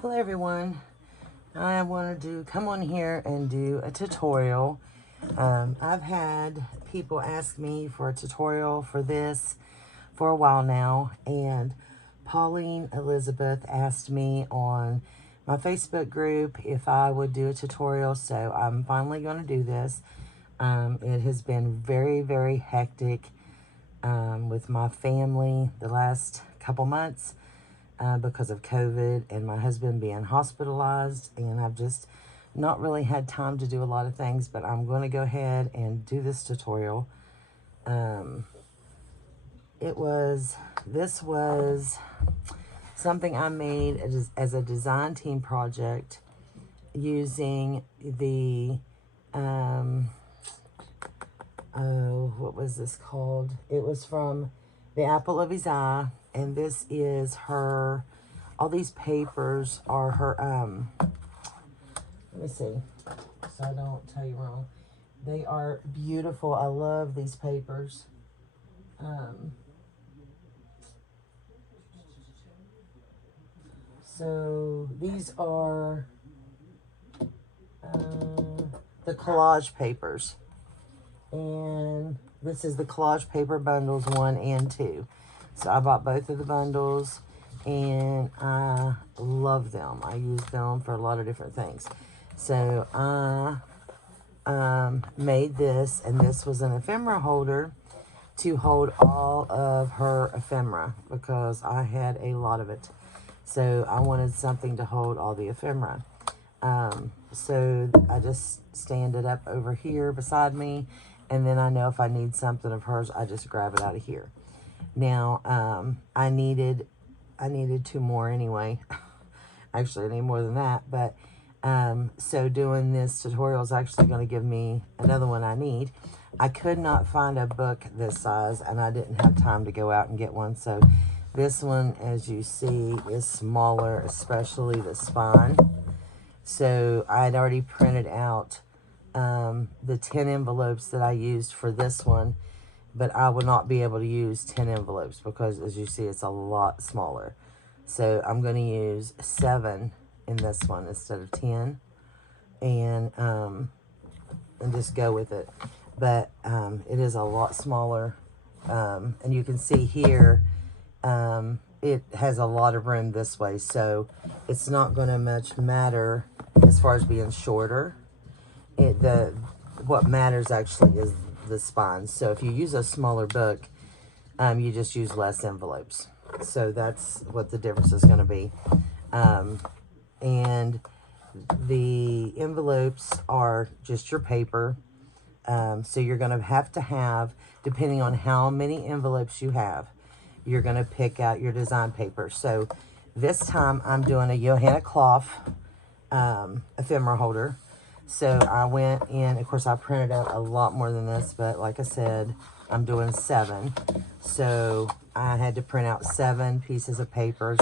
Hello everyone. I wanted to come on here and do a tutorial. I've had people ask me for a tutorial for this for a while now, and Pauline Elizabeth asked me on my Facebook group if I would do a tutorial, so I'm finally going to do this. It has been very, very hectic with my family the last couple months. Because of COVID and my husband being hospitalized, and I've just not really had time to do a lot of things, but I'm going to go ahead and do this tutorial. This was something I made as a design team project using the, what was this called? It was from the apple of his eye, and this is her, all these papers are her, let me see, so I don't tell you wrong. They are beautiful. I love these papers. So these are the collage papers. And this is the collage paper bundles 1 and 2. So I bought both of the bundles, and I love them. I use them for a lot of different things. So I made this, and this was an ephemera holder to hold all of her ephemera because I had a lot of it. So I wanted something to hold all the ephemera. So I just stand it up over here beside me, and then I know if I need something of hers, I just grab it out of here. Now, I needed 2 more anyway. Actually, I need more than that, but so doing this tutorial is actually going to give me another one I need. I could not find a book this size, and I didn't have time to go out and get one, so this one, as you see, is smaller, especially the spine. So I had already printed out the 10 envelopes that I used for this one, but I will not be able to use 10 envelopes because, as you see, it's a lot smaller. So I'm going to use 7 in this one instead of 10, and just go with it. But it is a lot smaller, and you can see here it has a lot of room this way, so it's not going to much matter as far as being shorter. What matters actually is the spine. So if you use a smaller book, you just use less envelopes. So that's what the difference is going to be. And the envelopes are just your paper. So you're going to have, depending on how many envelopes you have, you're going to pick out your design paper. So this time I'm doing a Johanna cloth ephemera holder. So I went in, of course I printed out a lot more than this, but like I said, I'm doing 7. So I had to print out 7 pieces of papers,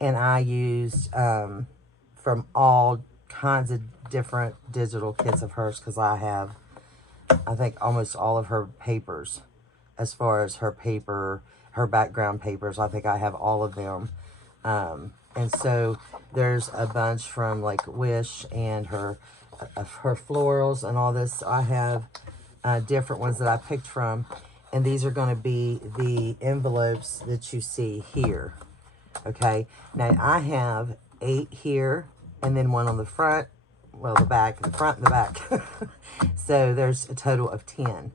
and I used from all kinds of different digital kits of hers, because I have, I think, almost all of her papers. As far as her paper, her background papers, I think I have all of them. And so there's a bunch from like Wish and her florals and all this. I have different ones that I picked from, and these are going to be the envelopes that you see here. Okay, now I have 8 here, and then 1 on the front, well, the back, the front and the back. So there's a total of 10.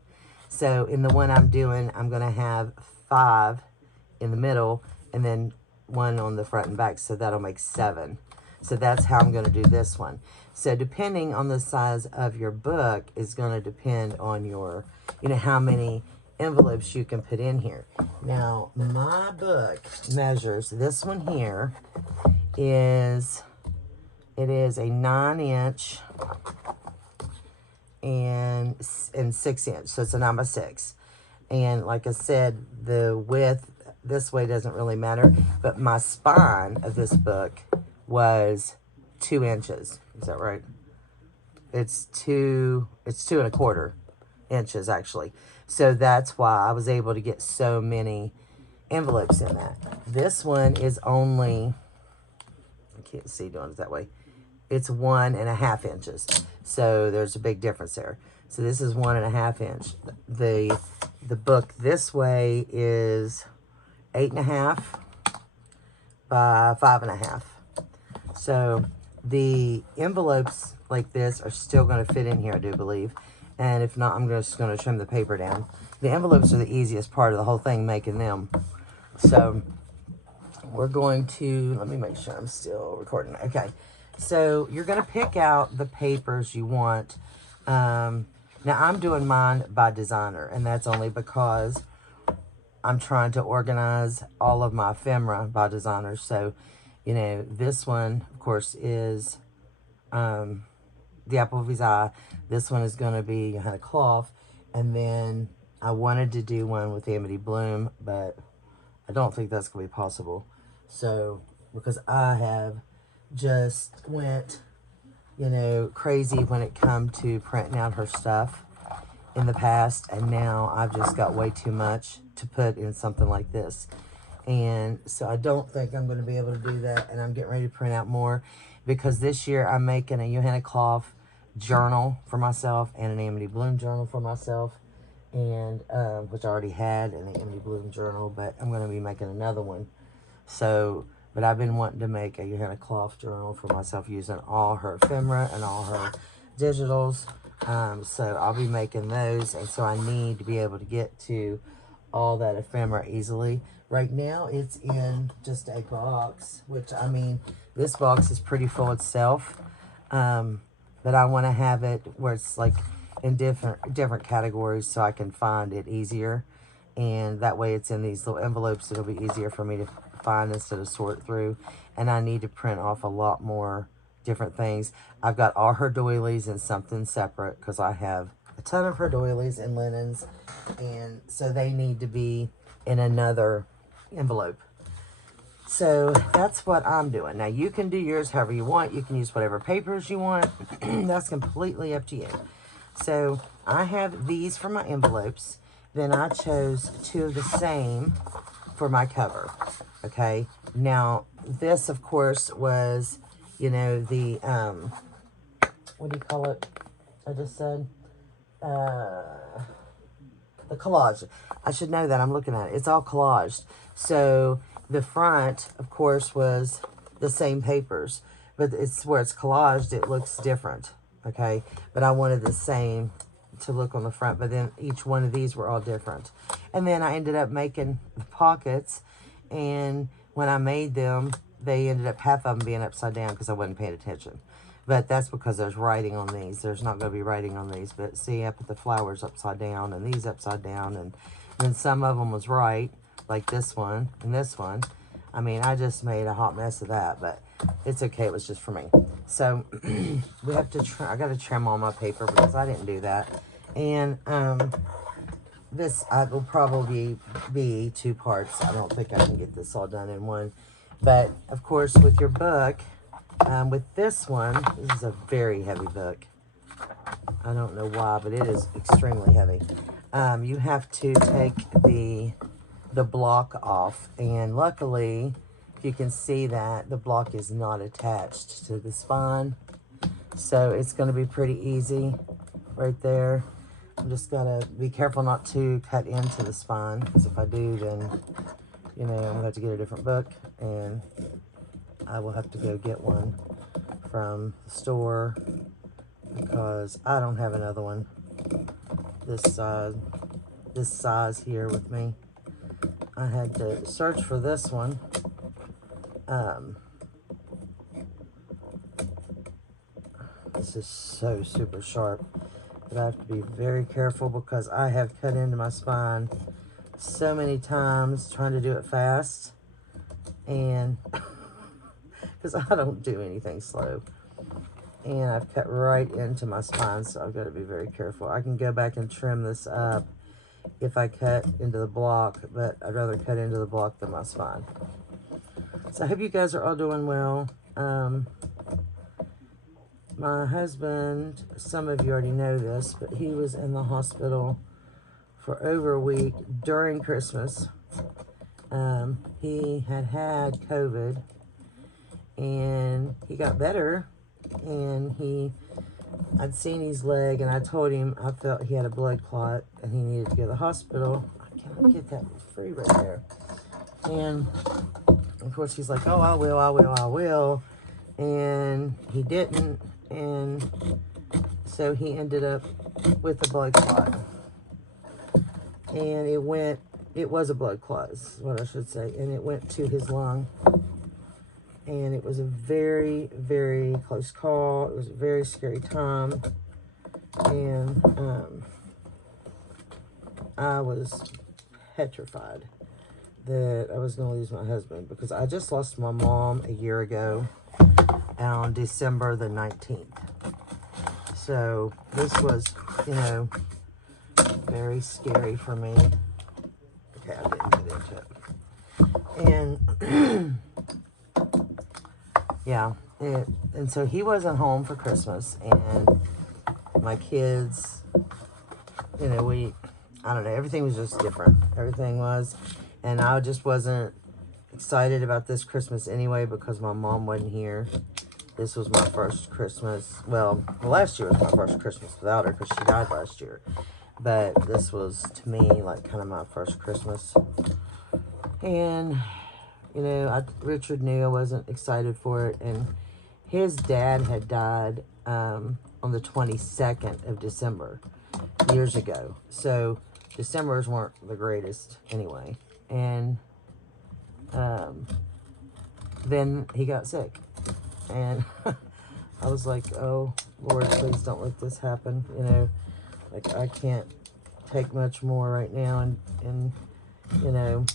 So in the one I'm doing, I'm going to have 5 in the middle, and then 1 on the front and back, so that'll make 7. So that's how I'm going to do this one. So depending on the size of your book is going to depend on your, how many envelopes you can put in here. Now, my book measures, this one here is, it is a 9-inch and 6-inch, so it's a 9x6. And like I said, the width this way doesn't really matter, but my spine of this book was 2 inches. Is that right? It's 2.25 inches actually. So that's why I was able to get so many envelopes in that. This one is only, I can't see doing it that way. It's 1.5 inches. So there's a big difference there. So this is 1.5 inch. The book this way is 8.5 by 5.5. So the envelopes like this are still going to fit in here, I do believe. And if not, I'm just going to trim the paper down. The envelopes are the easiest part of the whole thing, making them. So we're going to, let me make sure I'm still recording. Okay. So you're going to pick out the papers you want. Now I'm doing mine by designer, and that's only because I'm trying to organize all of my ephemera by designers. So, you know, this one, of course, is the apple of his eye. This one is going to be Johanna Cloth. And then I wanted to do one with Amity Bloom, but I don't think that's going to be possible. So, because I have just went, you know, crazy when it come to printing out her stuff in the past, and now I've just got way too much to put in something like this. And so I don't think I'm going to be able to do that, and I'm getting ready to print out more, because this year I'm making a Johanna Cloth journal for myself and an Amity Bloom journal for myself, and which I already had an Amity Bloom journal, but I'm going to be making another one. So, but I've been wanting to make a Johanna Cloth journal for myself using all her ephemera and all her digitals. So I'll be making those, and so I need to be able to get to all that ephemera easily. Right now it's in just a box, which, I mean, this box is pretty full itself, but I want to have it where it's like in different categories so I can find it easier, and that way it's in these little envelopes. It'll be easier for me to find instead of sort through. And I need to print off a lot more different things. I've got all her doilies in something separate, because I have a ton of her doilies and linens, and so they need to be in another envelope. So that's what I'm doing. Now you can do yours however you want. You can use whatever papers you want. That's completely up to you. So I have these for my envelopes. Then I chose 2 of the same for my cover. Okay. Now this, of course, was, you know, the, what do you call it? I just said, the collage. I should know that. I'm looking at it. It's all collaged. So the front, of course, was the same papers, but it's where it's collaged, it looks different. Okay. But I wanted the same to look on the front, but then each one of these were all different. And then I ended up making the pockets, and when I made them, they ended up, half of them being upside down because I wasn't paying attention. But that's because there's writing on these. There's not going to be writing on these. But see, I put the flowers upside down and these upside down. And then some of them was right, like this one and this one. I mean, I just made a hot mess of that, but it's okay. It was just for me. So we have to trim. I got to trim all my paper because I didn't do that. And this will probably be 2 parts. I don't think I can get this all done in one. But of course, with your book, with this one, this is a very heavy book. I don't know why, but it is extremely heavy. You have to take the block off, and luckily, if you can see that, the block is not attached to the spine, so it's going to be pretty easy right there. I'm just gotta be careful not to cut into the spine, because if I do, then, you know, I'm gonna have to get a different book, and I will have to go get one from the store, because I don't have another one this size here with me. I had to search for this one. This is so super sharp, but I have to be very careful because I have cut into my spine so many times trying to do it fast, and because I don't do anything slow, and I've cut right into my spine, so I've got to be very careful. I can go back and trim this up if I cut into the block, but I'd rather cut into the block than my spine. So I hope you guys are all doing well. My husband, some of you already know this, but he was in the hospital for over a week during Christmas. He had COVID, and he got better, and I'd seen his leg, and I told him I felt he had a blood clot and he needed to go to the hospital. I cannot get that free right there. And of course he's like, oh, I will. And he didn't. And so he ended up with a blood clot. And it was a blood clot is what I should say. And it went to his lung. And it was a very, very close call. It was a very scary time. And I was petrified that I was going to lose my husband, because I just lost my mom a year ago on December the 19th. So this was, you know, very scary for me. Okay, I didn't get into it. And yeah, and so he wasn't home for Christmas, and my kids, you know, I don't know, everything was just different. Everything was, and I just wasn't excited about this Christmas anyway, because my mom wasn't here. This was my first Christmas. Well, last year was my first Christmas without her, because she died last year. But this was, to me, like kind of my first Christmas. And, you know, Richard knew I wasn't excited for it. And his dad had died on the 22nd of December, years ago. So Decembers weren't the greatest anyway. And then he got sick. And I was like, oh, Lord, please don't let this happen. You know, like, I can't take much more right now. And you know,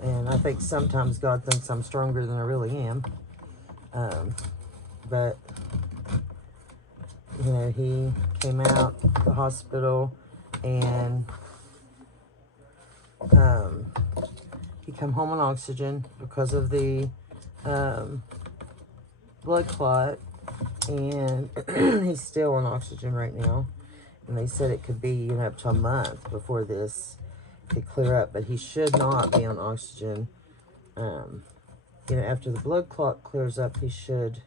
and I think sometimes God thinks I'm stronger than I really am. But, you know, he came out of the hospital, and he come home on oxygen because of the blood clot, and he's still on oxygen right now. And they said it could be, you know, up to a month before this could clear up, but he should not be on oxygen. You know, after the blood clot clears up, he should,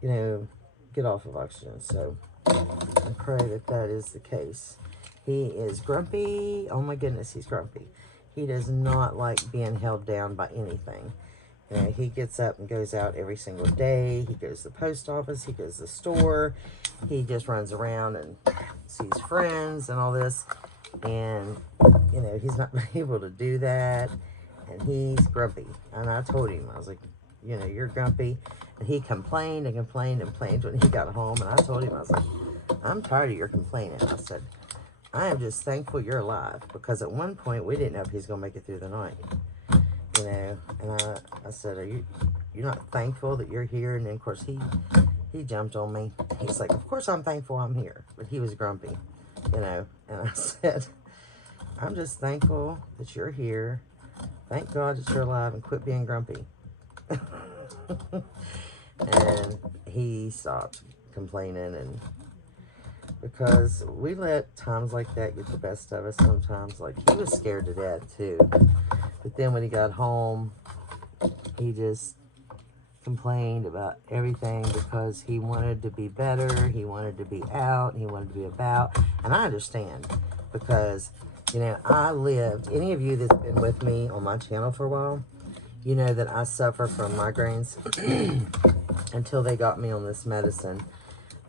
you know, get off of oxygen. So I pray that that is the case. He is grumpy. Oh my goodness, he's grumpy. He does not like being held down by anything. You know, he gets up and goes out every single day. He goes to the post office. He goes to the store. He just runs around and sees friends and all this. And, you know, he's not able to do that. And he's grumpy. And I told him, I was like, you know, you're grumpy. And he complained and complained and complained when he got home. And I told him, I was like, I'm tired of your complaining. I said, I am just thankful you're alive. Because at one point, we didn't know if he was going to make it through the night. You know, and I said, you're not thankful that you're here? And then, of course, he jumped on me. He's like, of course I'm thankful I'm here. But he was grumpy, you know. And I said, I'm just thankful that you're here. Thank God that you're alive, and quit being grumpy. And he stopped complaining, and because we let times like that get the best of us sometimes. Like, he was scared to death too. But then when he got home, he just complained about everything, because he wanted to be better, he wanted to be out, he wanted to be about. And I understand, because, you know, any of you that's been with me on my channel for a while, you know that I suffer from migraines until they got me on this medicine.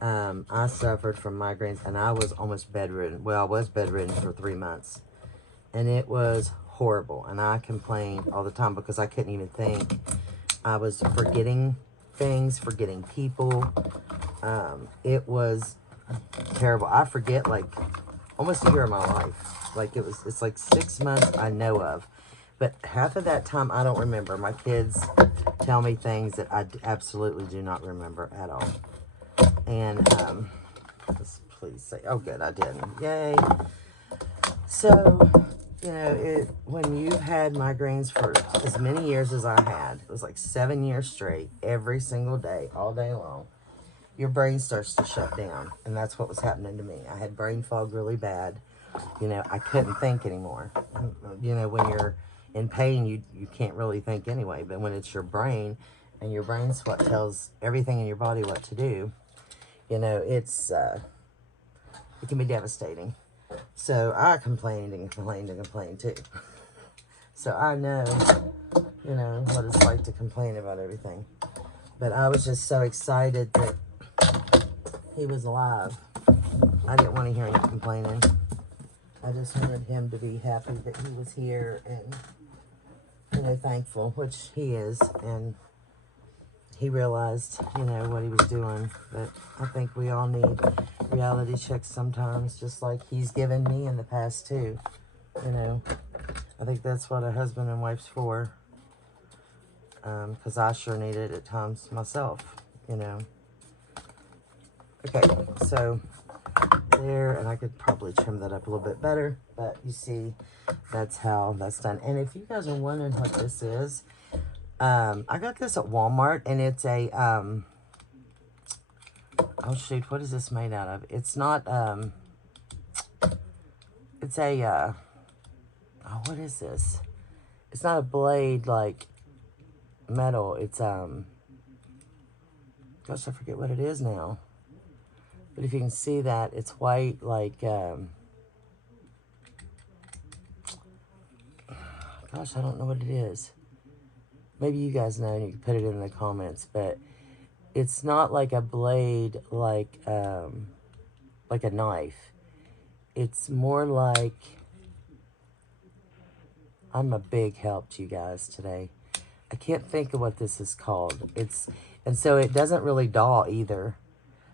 I suffered from migraines, and I was almost bedridden. Well, I was bedridden for 3 months, and it was horrible. And I complained all the time because I couldn't even think. I was forgetting things, forgetting people. It was terrible. I forget like almost a year of my life. Like, it's like 6 months I know of, but half of that time I don't remember. My kids tell me things that I absolutely do not remember at all. And please say, oh good, I didn't. Yay. So, you know, when you've had migraines for as many years as I had, it was like 7 years straight, every single day, all day long, your brain starts to shut down. And that's what was happening to me. I had brain fog really bad. You know, I couldn't think anymore. You know, when you're in pain, you can't really think anyway. But when it's your brain, and your brain's what tells everything in your body what to do, you know, it can be devastating. So I complained and complained and complained too. So I know, you know, what it's like to complain about everything. But I was just so excited that he was alive. I didn't want to hear him complaining. I just wanted him to be happy that he was here and, you know, thankful, which he is. And he realized, you know, what he was doing. But I think we all need reality checks sometimes, just like he's given me in the past too. You know, I think that's what a husband and wife's for. Because I sure need it at times myself, you know. Okay, so there, and I could probably trim that up a little bit better, but you see, that's how that's done. And if you guys are wondering what this is, I got this at Walmart, and it's a, oh shoot, what is this made out of? It's not, it's a, oh, what is this? It's not a blade, like, metal. It's, gosh, I forget what it is now. But if you can see that, it's white, like, gosh, I don't know what it is. Maybe you guys know, and you can put it in the comments, but it's not like a blade, like a knife. It's more like, I'm a big help to you guys today. I can't think of what this is called. And so it doesn't really dull either.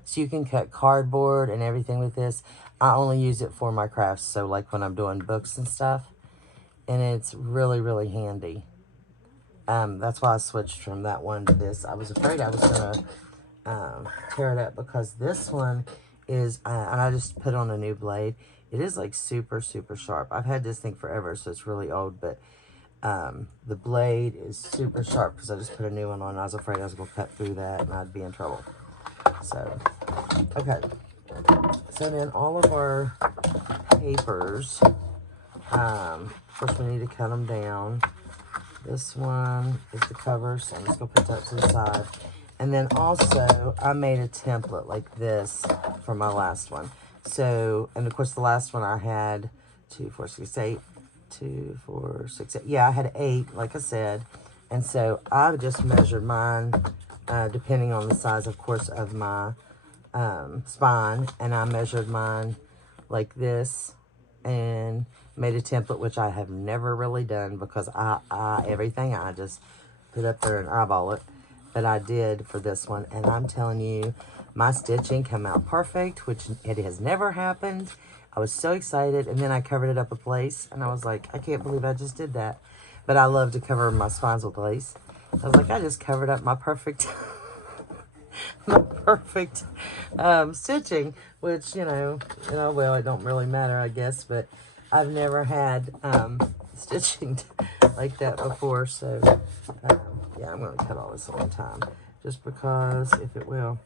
So you can cut cardboard and everything with this. I only use it for my crafts, so like when I'm doing books and stuff. And it's really, really handy. That's why I switched from that one to this. I was afraid I was going to tear it up because this one is, and I just put on a new blade. It is like super, super sharp. I've had this thing forever, so it's really old, but the blade is super sharp because I just put a new one on. I was afraid I was going to cut through that and I'd be in trouble. So, okay. So then all of our papers, of course we need to cut them down. This one is the cover, so I'm just going to put that to the side. And then also, I made a template like this for my last one. So, and of course the last one I had 2, 4, 6, 8. 2, 4, 6, 8. Yeah, I had 8, like I said. And so I just measured mine, depending on the size, of course, of my spine. And I measured mine like this and made a template, which I have never really done because everything I just put up there and eyeball it. But I did for this one. And I'm telling you, my stitching came out perfect, which it has never happened. I was so excited, and then I covered it up with lace, and I was like, I can't believe I just did that. But I love to cover my spines with lace. I was like, I just covered up my perfect, stitching, which, you know, well, it don't really matter, I guess, but I've never had stitching like that before, so, yeah, I'm going to cut all this on time, just because, if it will.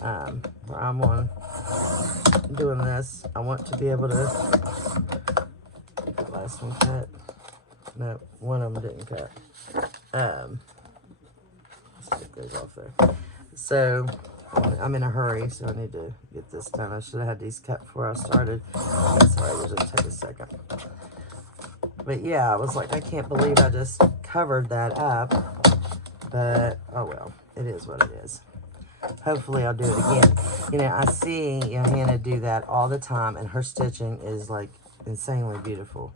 Where I'm on doing this, I want to be able to get the last one cut. No, one of them didn't cut. Let's get those off there. So I'm in a hurry, so I need to get this done. I should have had these cut before I started. Sorry, we'll just take a second. But yeah, I was like, I can't believe I just covered that up. But oh well, it is what it is. Hopefully I'll do it again. You know, I see Hannah do that all the time, and her stitching is like insanely beautiful.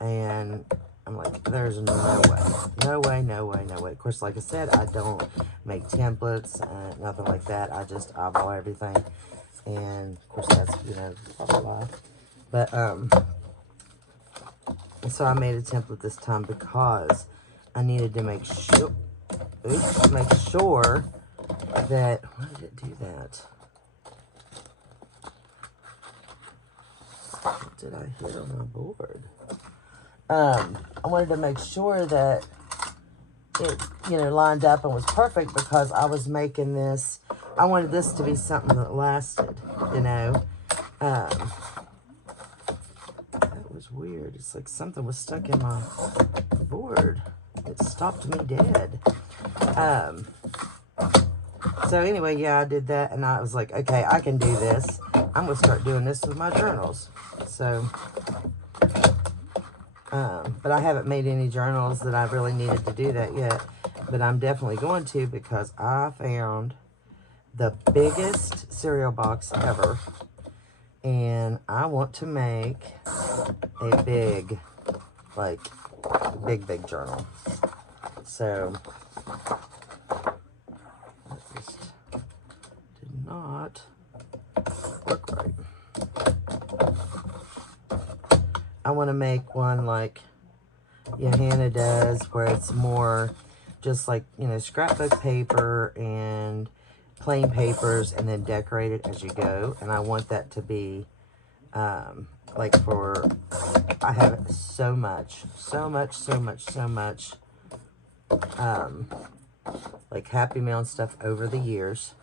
And I'm like, there's no way. No way, no way, no way. Of course, like I said, I don't make templates, nothing like that. I just eyeball everything. And of course that's, you know, probably why. But so I made a template this time because I needed to make sure that, why did it do that? What did I hit on my board? I wanted to make sure that it, you know, lined up and was perfect because I was making this, I wanted this to be something that lasted, you know. That was weird. It's like something was stuck in my board. It stopped me dead. So anyway, yeah, I did that, and I was like, okay, I can do this. I'm going to start doing this with my journals. So, but I haven't made any journals that I really needed to do that yet. But I'm definitely going to, because I found the biggest cereal box ever. And I want to make a big, like, big journal. So, that just did not work right. I want to make one like Johanna does, where it's more just like, you know, scrapbook paper and plain papers, and then decorate it as you go. And I want that to be like for, I have so much like Happy Meal and stuff over the years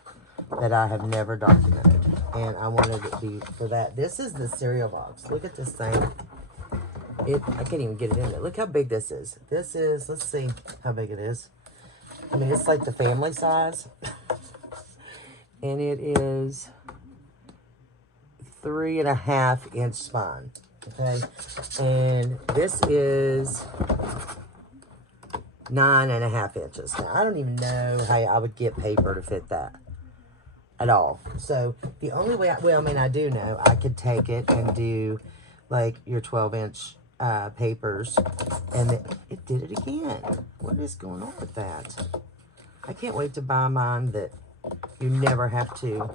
that I have never documented, and I wanted it to be for that. This is the cereal box. Look at this thing. I can't even get it in there. Look how big this is. This is, let's see how big it is. I mean, it's like the family size. And it is 3.5 inch spine. Okay. And this is 9.5 inches. Now, I don't even know how I would get paper to fit that at all. So the only way, well, I mean, I do know I could take it and do like your 12-inch papers, and it did it again. What is going on with that? I can't wait to buy mine that you never have to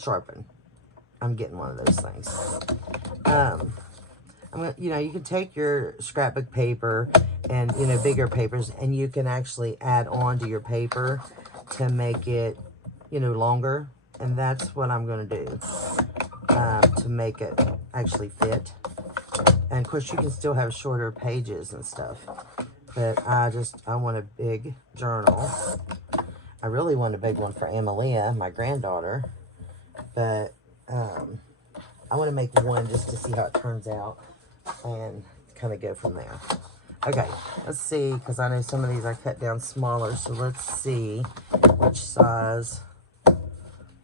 sharpen. I'm getting one of those things. I'm gonna, you know, you can take your scrapbook paper and, you know, bigger papers, and you can actually add on to your paper to make it, you know, longer. And that's what I'm going to do to make it actually fit. And of course, you can still have shorter pages and stuff. But I want a big journal. I really want a big one for Amalia, my granddaughter. But I want to make one just to see how it turns out and kind of go from there. Okay, let's see, because I know some of these I cut down smaller. So let's see which size.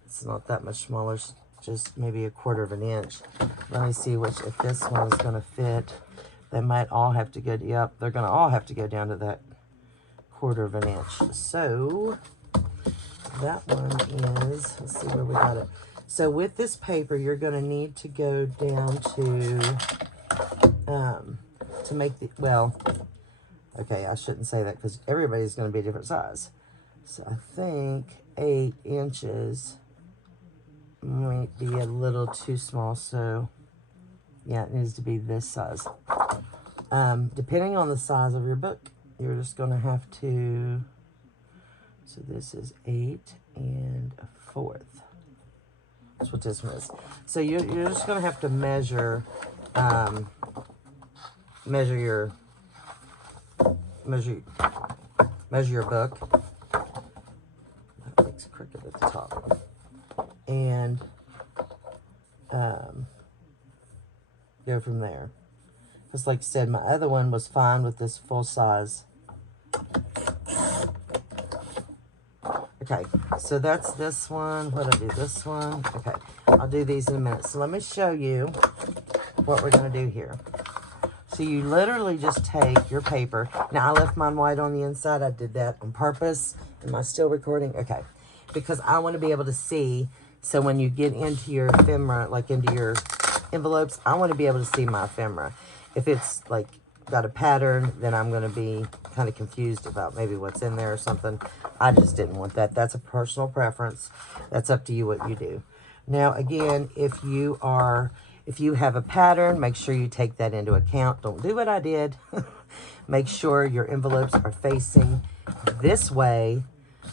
It's not that much smaller, just maybe 1/4 inch. Let me see if this one is going to fit. They might all have to go, yep, they're going to all have to go down to that 1/4 inch. So that one is, let's see where we got it. So with this paper, you're going to need to go down to make the, well, okay, I shouldn't say that because everybody's going to be a different size. So I think 8 inches might be a little too small. So yeah, it needs to be this size. Depending on the size of your book, you're just going to have to, so this is 8 1/4. That's what this one is. So you're just going to have to measure your book. That looks crooked at the top. And go from there. Because like I said, my other one was fine with this full size. Okay, so that's this one. What do I do? This one. Okay, I'll do these in a minute. So let me show you what we're going to do here. So you literally just take your paper. Now, I left mine white on the inside. I did that on purpose. Am I still recording? Okay. Because I want to be able to see. So when you get into your ephemera, like into your envelopes, I want to be able to see my ephemera. If it's like got a pattern, then I'm going to be kind of confused about maybe what's in there or something. I just didn't want that. That's a personal preference. That's up to you what you do. Now, again, if you have a pattern, make sure you take that into account. Don't do what I did. Make sure your envelopes are facing this way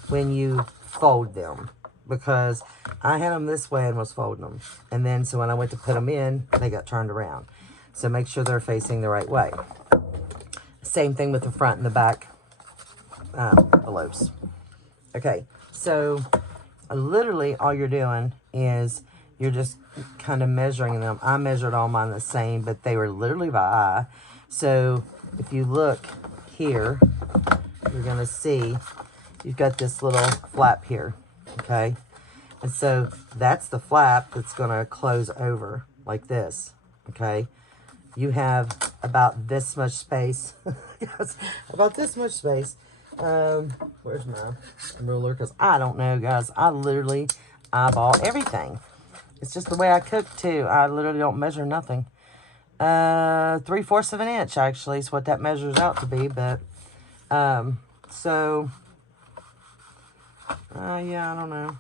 when you fold them, because I had them this way and was folding them. And then, so when I went to put them in, they got turned around. So make sure they're facing the right way. Same thing with the front and the back envelopes. Okay, so literally all you're doing is You're just kind of measuring them. I measured all mine the same, but they were literally by eye. So if you look here, you're going to see you've got this little flap here, okay? And so that's the flap that's going to close over like this, okay? You have about this much space. Yes, about this much space. Where's my ruler? Because I don't know, guys. I literally eyeball everything. It's just the way I cook, too. I literally don't measure nothing. 3/4 of an inch, actually, is what that measures out to be. But, so, yeah, I don't know.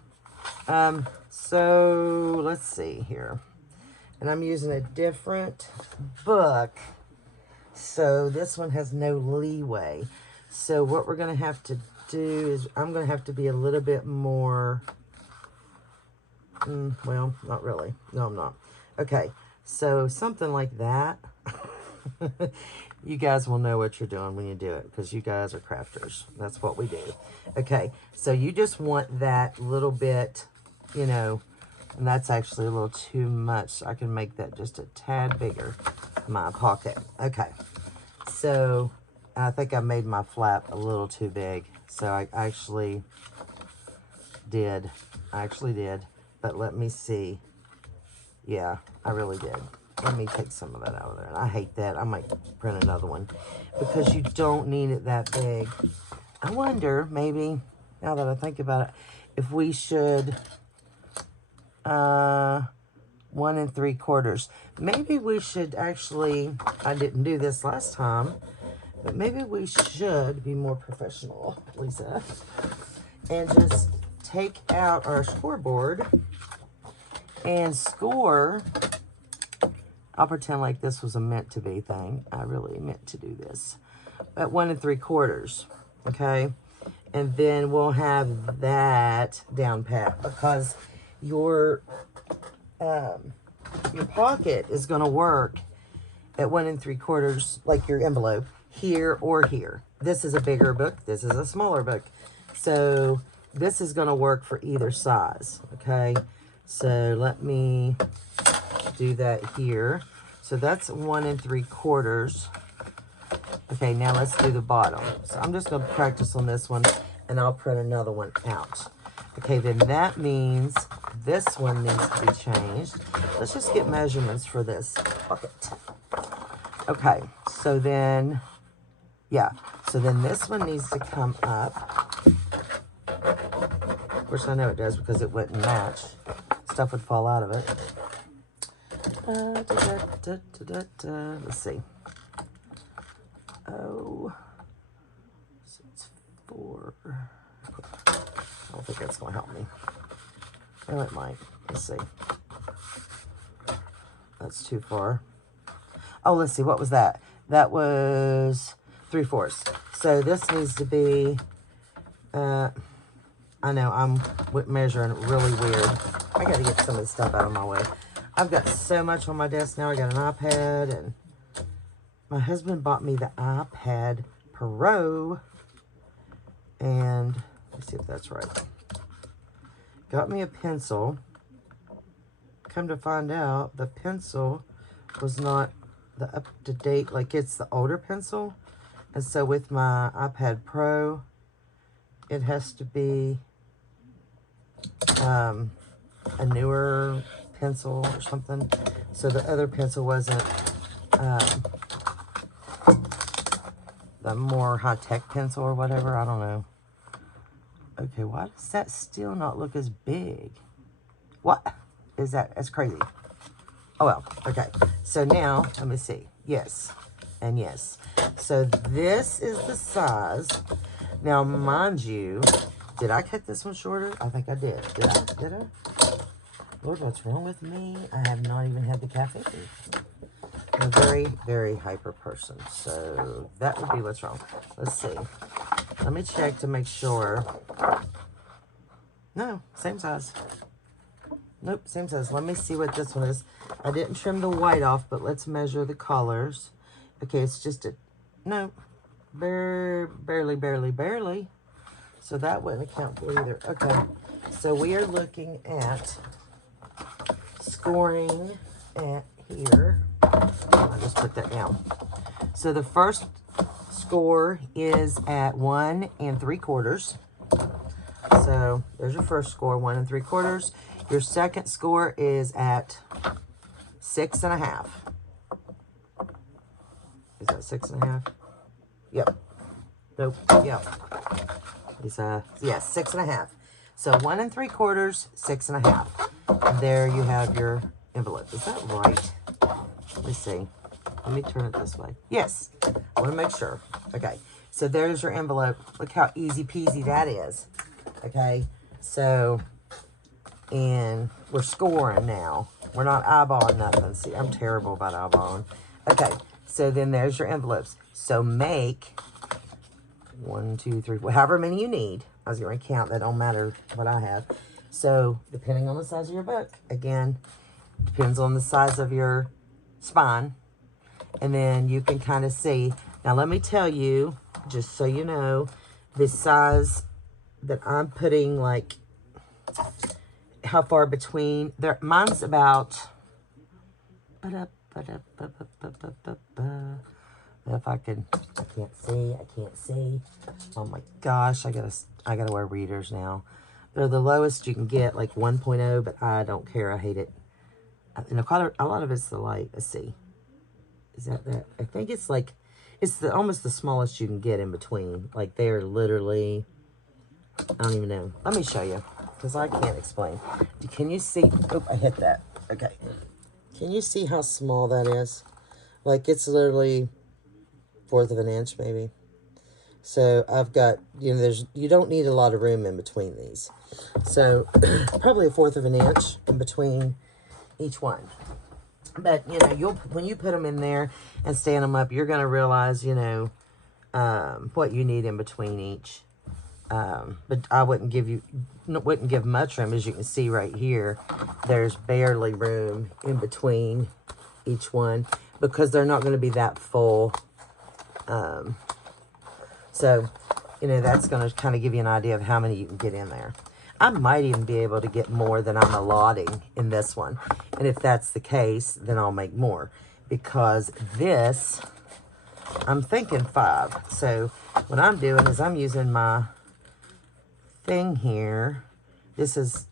So, let's see here. And I'm using a different book. So, this one has no leeway. So, what we're going to have to do is I'm going to have to be a little bit more... well, not really. No, I'm not. Okay, so something like that. You guys will know what you're doing when you do it, because you guys are crafters. That's what we do. Okay, so you just want that little bit, you know, and that's actually a little too much. I can make that just a tad bigger, my pocket. Okay, so I think I made my flap a little too big. So I actually did. But let me see. Yeah, I really did. Let me take some of that out of there. And I hate that. I might print another one. Because you don't need it that big. I wonder, maybe, now that I think about it, if we should... 1 3/4. Maybe we should actually... I didn't do this last time. But maybe we should be more professional, Lisa. And just take out our scoreboard and score. I'll pretend like this was a meant to be thing. I really meant to do this. At 1 3/4, okay? And then we'll have that down pat, because your pocket is going to work at 1 3/4, like your envelope, here or here. This is a bigger book. This is a smaller book. So this is going to work for either size, okay? So let me do that here. So that's 1 3/4. Okay, now let's do the bottom. So I'm just going to practice on this one, and I'll print another one out. Okay, then that means this one needs to be changed. Let's just get measurements for this pocket. Okay, so then, yeah. So then this one needs to come up. Of course, I know it does because it wouldn't match. Stuff would fall out of it. Let's see. Oh, so it's 4. I don't think that's going to help me. Oh, it might. Let's see. That's too far. Oh, let's see. What was that? That was 3/4. So this needs to be... I know, I'm measuring really weird. I got to get some of this stuff out of my way. I've got so much on my desk now. I got an iPad, and my husband bought me the iPad Pro. And let's see if that's right. Got me a pencil. Come to find out, the pencil was not the up-to-date, like it's the older pencil. And so with my iPad Pro, it has to be a newer pencil or something. So the other pencil wasn't the more high-tech pencil or whatever. I don't know. Okay, why does that still not look as big? What is that? That's crazy. Oh, well, okay. So now, let me see. Yes, and yes. So this is the size. Now, mind you, did I cut this one shorter? I think I did. Did I? Lord, what's wrong with me? I have not even had the cafe. I'm a very, very hyper person. So that would be what's wrong. Let's see. Let me check to make sure. No, same size. Nope, same size. Let me see what this one is. I didn't trim the white off, but let's measure the colors. Okay, it's just a... No. Barely. So that wouldn't account for either. Okay. So we are looking at scoring at here. I'll just put that down. So the first score is at 1 3/4. So there's your first score, 1 3/4. Your second score is at 6 1/2. Is that 6 1/2? Yep. Nope. Yep. It's yes, 6 1/2. So 1 3/4, 6 1/2. And there you have your envelope. Is that right? Let me see. Let me turn it this way. Yes. I want to make sure. Okay. So there's your envelope. Look how easy peasy that is. Okay. So, and we're scoring now. We're not eyeballing nothing. See, I'm terrible about eyeballing. Okay. So then there's your envelopes. So make 1, 2, 3, however many you need. I was going to count. That don't matter what I have. So depending on the size of your book, again, depends on the size of your spine. And then you can kind of see. Now let me tell you, just so you know, the size that I'm putting, like how far between there. Mine's about. If I could, I can't see. Oh my gosh, I gotta wear readers now. They're the lowest you can get, like 1.0, but I don't care. I hate it. And a lot of it's the light. Let's see. Is that? I think it's like, it's almost the smallest you can get in between. Like they're literally, I don't even know. Let me show you, because I can't explain. Can you see? Oh, I hit that. Okay. Can you see how small that is? Like it's literally 1/4 of an inch maybe. So I've got, you know, you don't need a lot of room in between these. So probably 1/4 of an inch in between each one. But, you know, when you put them in there and stand them up, you're going to realize, you know, what you need in between each. But I wouldn't give much room. As you can see right here, there's barely room in between each one because they're not going to be that full. So, you know, that's going to kind of give you an idea of how many you can get in there. I might even be able to get more than I'm allotting in this one. And if that's the case, then I'll make more. Because this, I'm thinking 5. So what I'm doing is I'm using my thing here. This is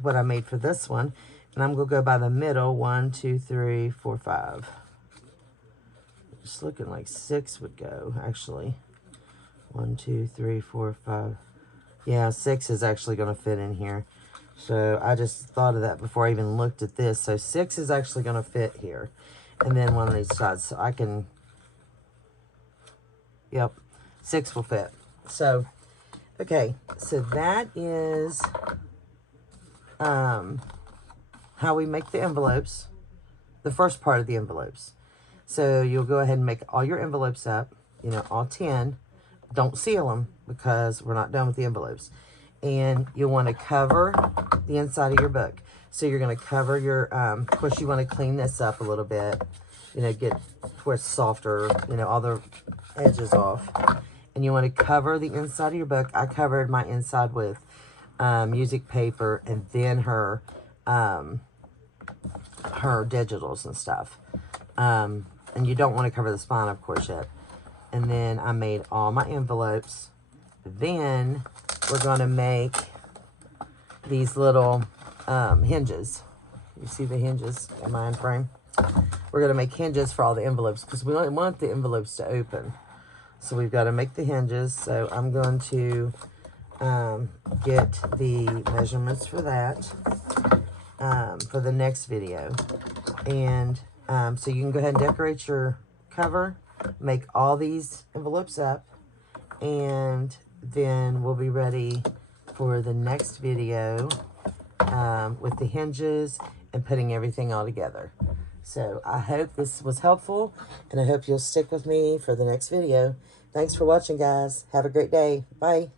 what I made for this one. And I'm going to go by the middle. 1, 2, 3, 4, 5. It's looking like 6 would go, actually. 1, 2, 3, 4, 5. Yeah, 6 is actually going to fit in here. So I just thought of that before I even looked at this. So 6 is actually going to fit here. And then one on each side. So I can, yep, 6 will fit. So, okay. So that is how we make the envelopes. The first part of the envelopes. So you'll go ahead and make all your envelopes up. You know, all 10. Don't seal them because we're not done with the envelopes. And you'll want to cover the inside of your book. So you're going to cover your, of course you want to clean this up a little bit. You know, get where it's softer, you know, all the edges off. And you want to cover the inside of your book. I covered my inside with music paper and then her digitals and stuff. And you don't want to cover the spine, of course, yet. And then I made all my envelopes. Then we're going to make these little hinges. You see the hinges in my frame? We're going to make hinges for all the envelopes because we don't want the envelopes to open. So we've got to make the hinges. So I'm going to get the measurements for that for the next video. And so you can go ahead and decorate your cover. Make all these envelopes up, and then we'll be ready for the next video with the hinges and putting everything all together. So I hope this was helpful, and I hope you'll stick with me for the next video. Thanks for watching, guys. Have a great day. Bye.